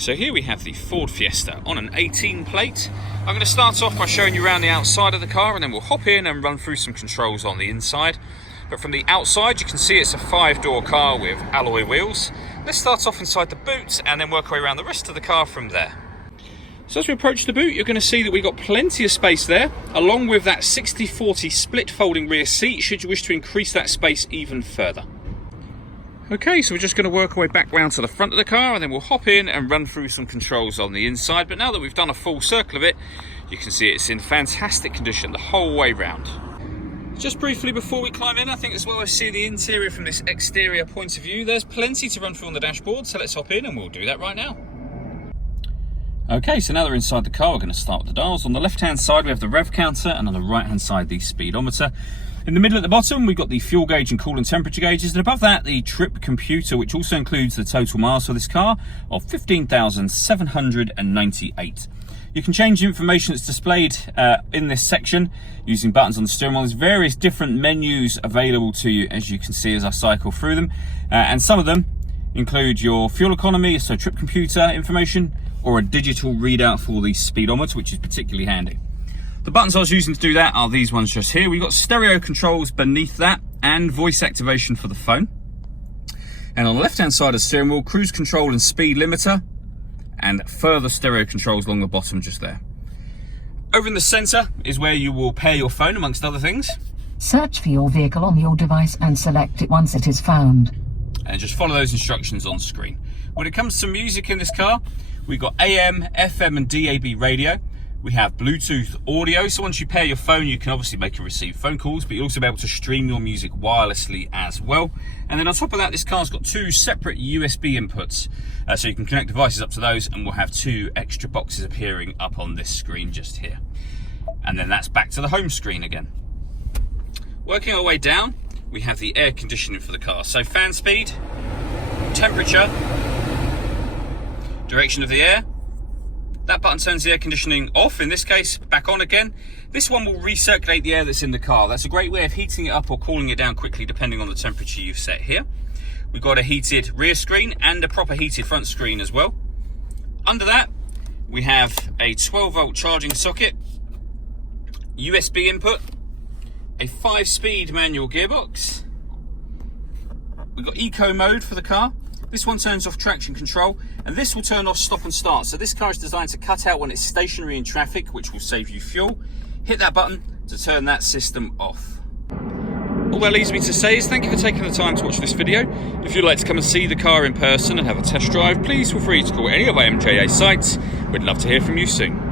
So here we have the Ford Fiesta on an 18 plate. I'm going to start off by showing you around the outside of the car, and then we'll hop in and run through some controls on the inside. But from the outside you can see it's a 5-door car with alloy wheels. Let's start off inside the boot and then work our way around the rest of the car from there. So as we approach the boot, you're going to see that we've got plenty of space there, along with that 60/40 split folding rear seat should you wish to increase that space even further. Okay, so we're just going to work our way back round to the front of the car, and then we'll hop in and run through some controls on the inside. But now that we've done a full circle of it, you can see it's in fantastic condition the whole way round. Just briefly before we climb in, I think as well as see the interior from this exterior point of view, there's plenty to run through on the dashboard, so let's hop in and we'll do that right now. Okay, so now that we're inside the car, we're going to start with the dials. On the left-hand side, we have the rev counter, and on the right-hand side, the speedometer. In the middle at the bottom, we've got the fuel gauge and coolant temperature gauges, and above that, the trip computer, which also includes the total miles for this car of 15,798. You can change the information that's displayed in this section using buttons on the steering wheel. There's various different menus available to you, as you can see as I cycle through them, and some of them include your fuel economy, so trip computer information, or a digital readout for the speedometer, which is particularly handy. The buttons I was using to do that are these ones just here. We've got stereo controls beneath that and voice activation for the phone. And on the left-hand side of the steering wheel, cruise control and speed limiter, and further stereo controls along the bottom just there. Over in the center is where you will pair your phone, amongst other things. Search for your vehicle on your device and select it once it is found. And just follow those instructions on screen. When it comes to music in this car, we've got AM, FM and DAB radio. We have Bluetooth audio, so once you pair your phone, you can obviously make and receive phone calls, but you'll also be able to stream your music wirelessly as well. And then on top of that, this car's got 2 separate USB inputs, so you can connect devices up to those, and we'll have 2 extra boxes appearing up on this screen just here. And then that's back to the home screen again. Working our way down, we have the air conditioning for the car. So fan speed, temperature, direction of the air. That button turns the air conditioning off, in this case back on again. This one will recirculate the air that's in the car. That's a great way of heating it up or cooling it down quickly depending on the temperature you've set here. We've got a heated rear screen and a proper heated front screen as well. Under that we have a 12-volt charging socket, USB input, a 5-speed manual gearbox. We've got eco mode for the car. This one turns off traction control, and this will turn off stop and start. So this car is designed to cut out when it's stationary in traffic, which will save you fuel. Hit that button to turn that system off. All that leaves me to say is thank you for taking the time to watch this video. If you'd like to come and see the car in person and have a test drive, please feel free to call any of our MJA sites. We'd love to hear from you soon.